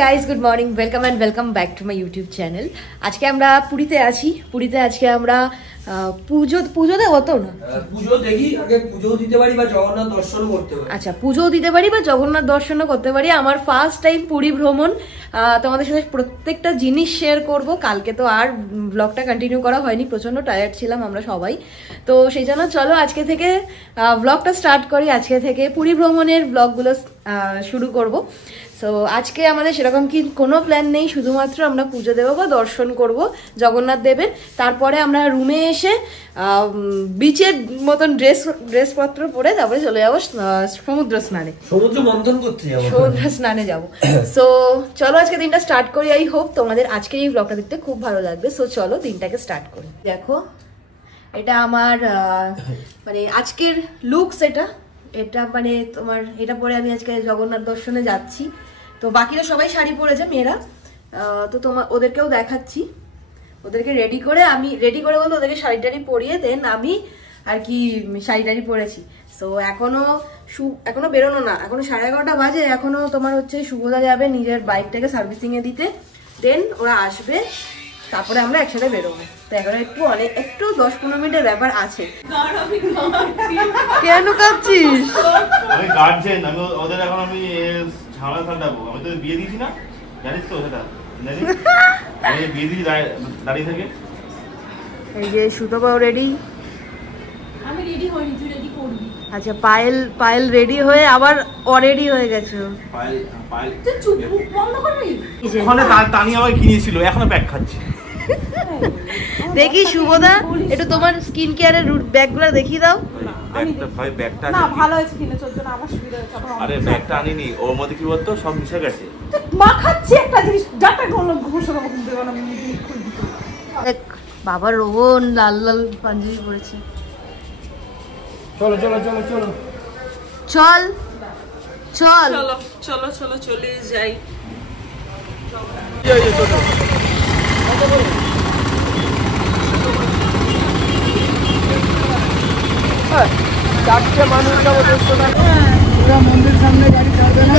Guys, good morning, welcome and welcome back to my YouTube channel. আজকে আমরা পুরীতে আছি। পুরীতে আজকে আমরা পুজো দেবো তো না, পুজো দেখি আগে, পুজো দিতে পারি বা জগন্নাথ দর্শন করতে পারি। আচ্ছা, পুজো দিতে পারি বা জগন্নাথ দর্শনও করতে পারি। আমার ফার্স্ট টাইম পুরী ভ্রমণ, তোমাদের সাথে প্রত্যেকটা জিনিস শেয়ার করব। কালকে তো আর ব্লগটা কন্টিনিউ করা হয়নি, প্রচন্ড টায়ার্ড ছিলাম আমরা সবাই, তো সেই জন্য চলো আজকে থেকে ব্লগটা স্টার্ট করি। আজকে থেকে পুরী ভ্রমণের ব্লগগুলো শুরু করব। সো আজকে আমাদের সেরকম কি কোনো প্ল্যান নেই, শুধুমাত্র আমরা পুজো দেবো বা দর্শন করব জগন্নাথ দেবের। তারপরে আমরা রুমে এসে বিচের মতন ড্রেসপত্র পরে তারপরে চলে যাবো সমুদ্র স্নানে, সমুদ্র মন্থন করতে যাবো, সমুদ্র স্নানে যাবো। সো চলো আজকে দিনটা স্টার্ট করি। আই হোপ তোমাদের আজকের এই ব্লগটা দেখতে খুব ভালো লাগবে। সো চলো দিনটাকে স্টার্ট করি। দেখো, এটা আমার মানে আজকের লুকস। এটা মানে তোমার এটা পরে আমি আজকে জগন্নাথ দর্শনে যাচ্ছি। তো বাকিরা সবাই শাড়ি পরেছে, মেয়েরা। তো ওদেরকেও দেখাচ্ছি, ওদেরকে রেডি করে বলতে ওদেরকে শাড়ি টাড়ি পরিয়ে দেন আমি আর কি শাড়ি টাড়ি পরেছি। সো এখনো বেরোনো না, এখনো 11:30 বাজে। এখনো তোমার হচ্ছে শুভদা যাবে নিজের বাইকটাকে সার্ভিসিং এ দিতে, দেন ওরা আসবে, তারপরে আমরা একসাথে বেরোবো। তো এখন একটু 10-15 মিনিটের ব্যাপার আছে। কেন কাঁদছিস? আমি গার্জেন, আমি ওদের এখন আমি ঝামেলা থাকবো। আমি তো বিয়ে দিয়েছি না, জানিস তো সেটা? আমি বিয়ে দিয়েছি দাঁড়িয়ে থেকে। এই যে সুতপাও রেডি। আমি রেডি হইনি, তুই রেডি করবি। আচ্ছা, পায়েল রেডি হয়ে আবার অরেডি হয়ে গেছে। পায়েল তুই চুপ, মুখ বন্ধ করবি। ওখানে তানি আমাকে কিনেছিল, এখনো প্যাক খাচ্ছি। দেখি শুভদা, একটু তোমার স্কিন কেয়ারের ব্যাগগুলো দেখিয়ে দাও। ব্যাগটা না ভালো হয়েছে কিনে, তোর জন্য আমার সুবিধা হয়েছে। আরে ব্যাগটা আনিনি, ওর মধ্যে কি বলতো সব মিশে গেছে। মাখাচ্ছি একটা জিনিস, ডাটা ঘোষণা দেবো না। দেখ বাবা, রোহন লাল লাল পাঞ্জাবি পরেছে। চলো চলো চলো চলো চল চল চলো চলো চলো চলে যাই। চারটে মানুষ যাবো, ওরা মন্দির সামনে গাড়ি ছাড়বে না।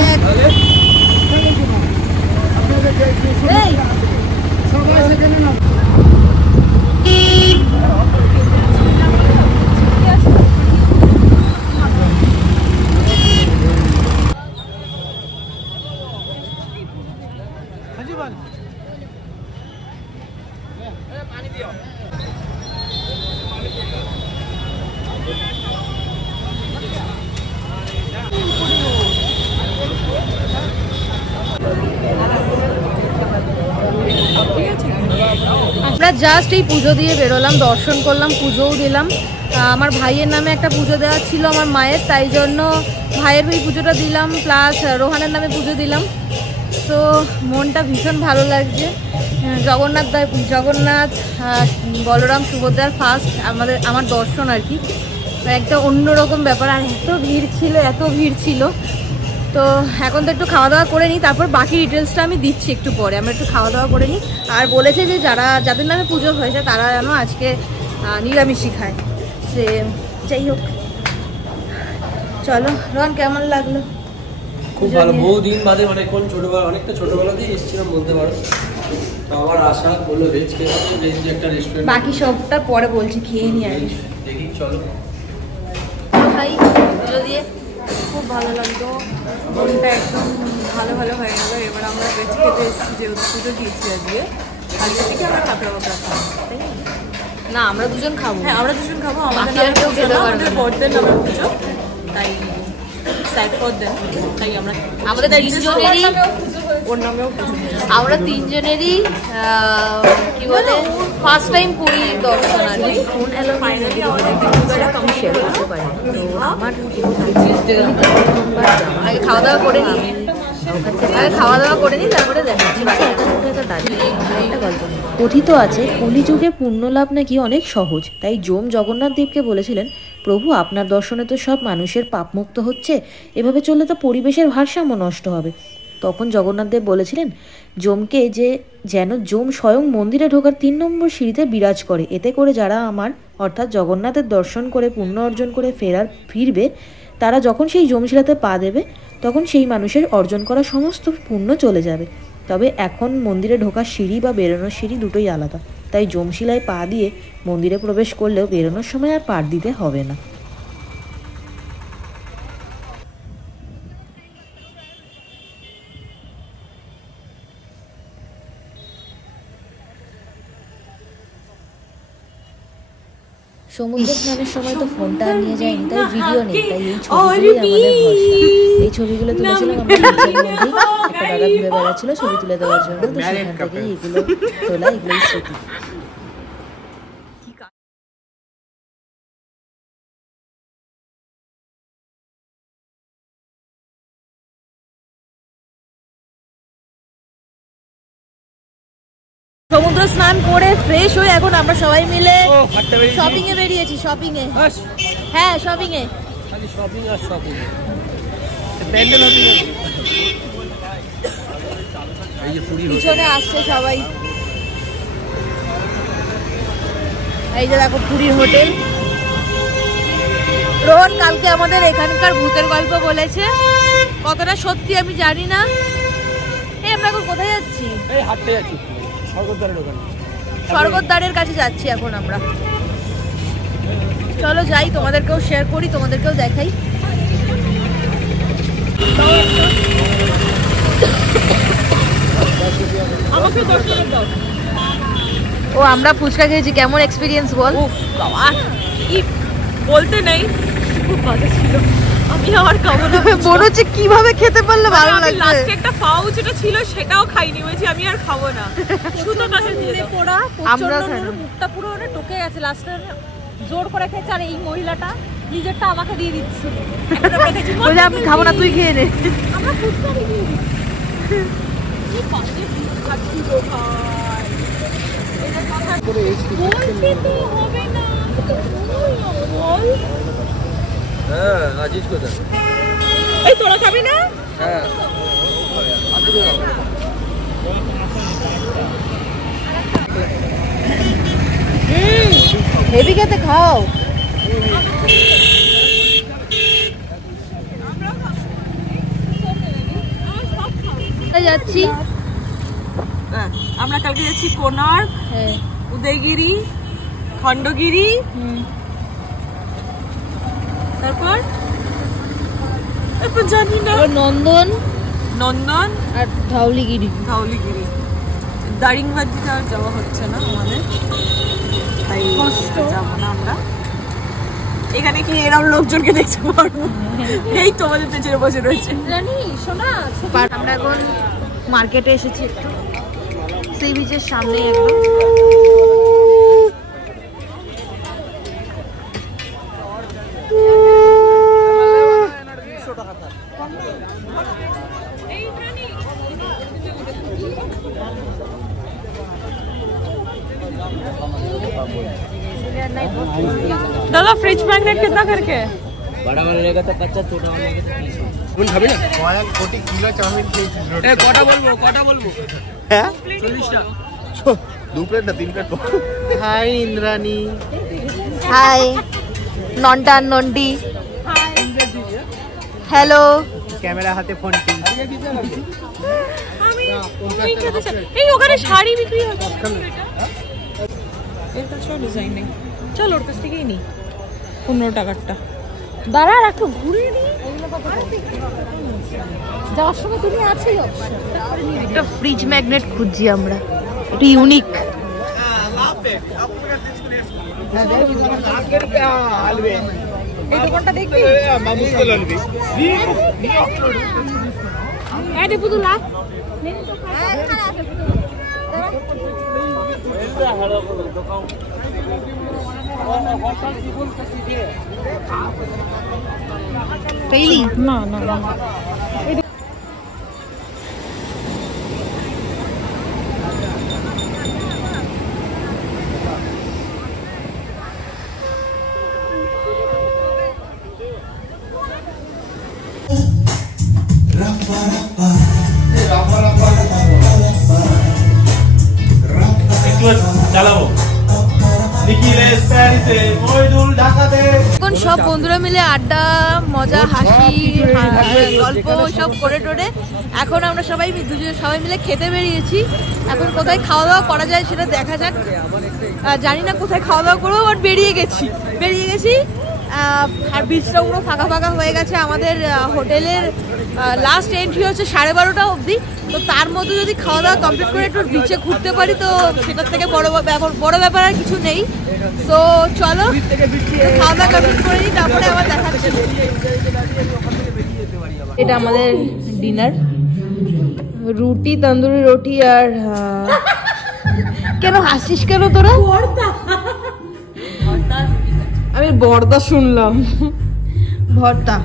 সবাই সেখানে না। আমরা জাস্ট এই পুজো দিয়ে বেরোলাম, দর্শন করলাম, পুজোও দিলাম। আমার ভাইয়ের নামে একটা পুজো দেওয়া ছিল আমার মায়ের, তাই জন্য ভাইয়ের এই পুজোটা দিলাম, প্লাস রোহানের নামে পুজো দিলাম। তো মনটা ভীষণ ভালো লাগছে। জগন্নাথ বলরাম সুভদ্রার ফার্স্ট আমার দর্শন আর কি, একটা অন্যরকম ব্যাপার। আর এত ভিড় ছিল। তো এখন তো একটু খাওয়া দাওয়া করে নিই, তারপর বাকি ডিটেলসটা আমি দিচ্ছি একটু পরে। আমরা একটু খাওয়া দাওয়া করে নিই। আর বলেছে যে যাদের নামে পুজো হয়েছে তারা যেন আজকে নিরামিষই খায়। সে যাই হোক, চলো। রন, কেমন লাগলো? খুব ভালো, বহুদিন বাদে, অনেকক্ষণ অনেকটা ছোটবেলাতেই এসেছিলাম বলতে পারো। তো আমার আশা বললো ভেজ খেয়ে ভেজ একটা রেস্টুরেন্ট। বাকি সবটা পরে বলছি, খেয়ে নিয়ে আগে। দেখি চলো ভাই, পুজো দিয়ে খুব ভালো লাগলো, মনটা একদম ভালো হয়ে গেল। এবার আমরা ভেজ খেতে এসেছি, যেহেতু পুজো দিয়েছি আজকে থেকে আমরা কাঁকড়া খাবো, তাই না? আমরা দুজন খাবো। হ্যাঁ, আমরা দুজন খাবো। আমাদের আর কেউ খেতে পারবে না, বড়দের নামে পুজো, তাই তাই আমাদের তিনজনেরই ওর নামেও আমরা তিনজনেরই কি বলে ফার্স্ট টাইম পুরী দর্শন আর কি। ফাইনালি আমাদের শেয়ার করতে পারি। তো আমার আগে খাওয়া দাওয়া করে নিই, তারপরে দেখাচ্ছি। কথিত আছে কলিযুগে পুণ্যলাভ নাকি অনেক সহজ, তাই জগন্নাথ দেবকে বলেছিলেন, প্রভু আপনার দর্শনে তো সব মানুষের পাপমুক্ত হচ্ছে, এভাবে চললে তো পরিবেশের ভারসাম্য নষ্ট হবে। তখন জগন্নাথ দেব বলেছিলেন যমকে যেন যম স্বয়ং মন্দিরে ঢোকার 3 নম্বর সিঁড়িতে বিরাজ করে, এতে করে যারা আমার অর্থাৎ জগন্নাথের দর্শন করে পুণ্য অর্জন করে ফিরবে, তারা যখন সেই যমশিলাতে পা দেবে তখন সেই মানুষের অর্জন করা সমস্ত পুণ্য চলে যাবে। তবে এখন মন্দিরে ঢোকার সিঁড়ি বা বেরোনোর সিঁড়ি দুটোই আলাদা, তাই যমশিলায় পা দিয়ে মন্দিরে প্রবেশ করলেও বেরোনোর সময় আর পার দিতে হবে না। সমুদ্র স্নানের সময় তো ফোনটা নিয়ে যায়নি, তাই ভিডিও নেই, তাই এই ছবিগুলোই আমাদের ভরসা। এই ছবিগুলো তুলেছিলাম আমরা নিচের মধ্যেই, একটা দাদা ঘুরে বেড়াচ্ছিল ছবি তুলে দেওয়ার জন্য, তো সেখান থেকে এগুলো তোলা, এগুলোই স্মৃতি। সমুদ্র স্নান করে ফ্রেশ হয়ে এখন আমরা সবাই মিলে শপিং এ বেরিয়েছি। শপিং এ, হ্যাঁ শপিং এ, খালি শপিং আর শপিং। প্যান্ডেল হপিং এই যে পুরী পিছনে আসছে সবাই, এই যে দেখো পুরীর হোটেল। রোহন কালকে আমাদের এখানকার ভূতের গল্প বলেছে, কতটা সত্যি আমি জানি না। এই আমরা এখন কোথায় যাচ্ছি? এই হাঁটতে যাচ্ছি স্বর্গদ্বারের ওখানে, স্বর্গদ্বারের কাছে যাচ্ছি এখন আমরা। চলো যাই, তোমাদেরকেও শেয়ার করি, তোমাদেরকেও দেখাই। ও আমরা ফুচকা খেয়েছি, কেমন এক্সপিরিয়েন্স বল? বলতে নেই, খুব মজা ছিল। আমি আর খাবো না, মনে হচ্ছে কিভাবে খেতে পারলে ভালো লাগবে। লাস্টে একটা ফাউ যেটা ছিল সেটাও খাইনি, বলছি আমি আর খাবো না। শুধু কাছে দিয়ে পোড়া প্রচন্ড, মুখটা পুরো মানে টকে গেছে। লাস্টে জোর করে খেয়েছে, আর এই মহিলাটা নিজেরটা আমাকে দিয়ে দিচ্ছে। বলে আমি খাবো না, তুই খেয়ে নে। আমরা ফুচকা দিয়ে দিচ্ছি। কি পাশে খাচ্ছি গো ভাই, এটা কথা বলতে তো হবে না। বল হ্যাঁ আজিজ কোথায়? এই তোরা খাবি না? হ্যাঁ হেভি খেতে, খাও। যাচ্ছি আমরা কালকে যাচ্ছি কোণার্ক, উদয়গিরি, খণ্ডগিরি, তারপর জানি না, নন্দন, নন্দন আর ধউলিগিরি। ধউলিগিরি, দারিংবাড়িতে আর যাওয়া হচ্ছে না আমাদের, তাই যাবো না আমরা। এখানে কি এরকম লোকজনকে দেখতে পারবো? এই তোমাদের পেছনে বসে রয়েছে। জানি শোনা, আমরা এখন মার্কেটে এসেছি, একটু সি বিচের সামনে একদম। दादा फ्रिज मैग्नेट कितना करके? बड़ा वाला लेगा तो 50, छोटा वाला लेगा तो 30। কোন খাবি না? কয়েক কোটি কিলো চাউমিন খেয়েছি। এ কটা বলবো? হ্যাঁ 40 টা। দু প্লেট না 3 প্লেট। হাই ইন্দ্রাণী। হাই নন্টা নন্টি। हाय হ্যালো। ক্যামেরা হাতে ফোনটি। আমি খেতে চাই। এই ওখানে শাড়ি বিক্রি হচ্ছে। এটা তো ডিজাইন নেই, চল ওর কাছ থেকেই নি 15 টাকারটা। দাঁড়া একটু ঘুরে নি, যাওয়ার সময় তুমি আছেই অপশন। একটা ফ্রিজ ম্যাগনেট খুঁজছি আমরা, এটা ইউনিক। এই দোকানটা দেখবি? হ্যাঁ দেবু তো লাগ না না না এখন সব বন্ধুরা মিলে আড্ডা, মজা, হাসি, গল্প গল্প সব করে টোরে এখন আমরা সবাই মিলে খেতে বেরিয়েছি। এখন কোথায় খাওয়া দাওয়া করা যায় সেটা দেখা যাক। জানি না কোথায় খাওয়া দাওয়া করবো, বাট বেরিয়ে গেছি। আর বিচটা পুরো ফাঁকা ফাঁকা হয়ে গেছে। আমাদের হোটেলের লাস্ট এন্ট্রি হচ্ছে 12:30 অবধি। তো তার মধ্যে যদি খাওয়া দাওয়া কমপ্লিট করে একটু বিচে ঘুরতে পারি তো সেটার থেকে বড় ব্যাপার আর কিছু নেই। তো চলো খাওয়া দাওয়া কমপ্লিট করে নিই, তারপরে আবার দেখাচ্ছি। এটা আমাদের ডিনার, রুটি, তন্দুরি রুটি। আর কেন হাসিস কেন তোরা? আমি বর্দা শুনলাম। ভর্তা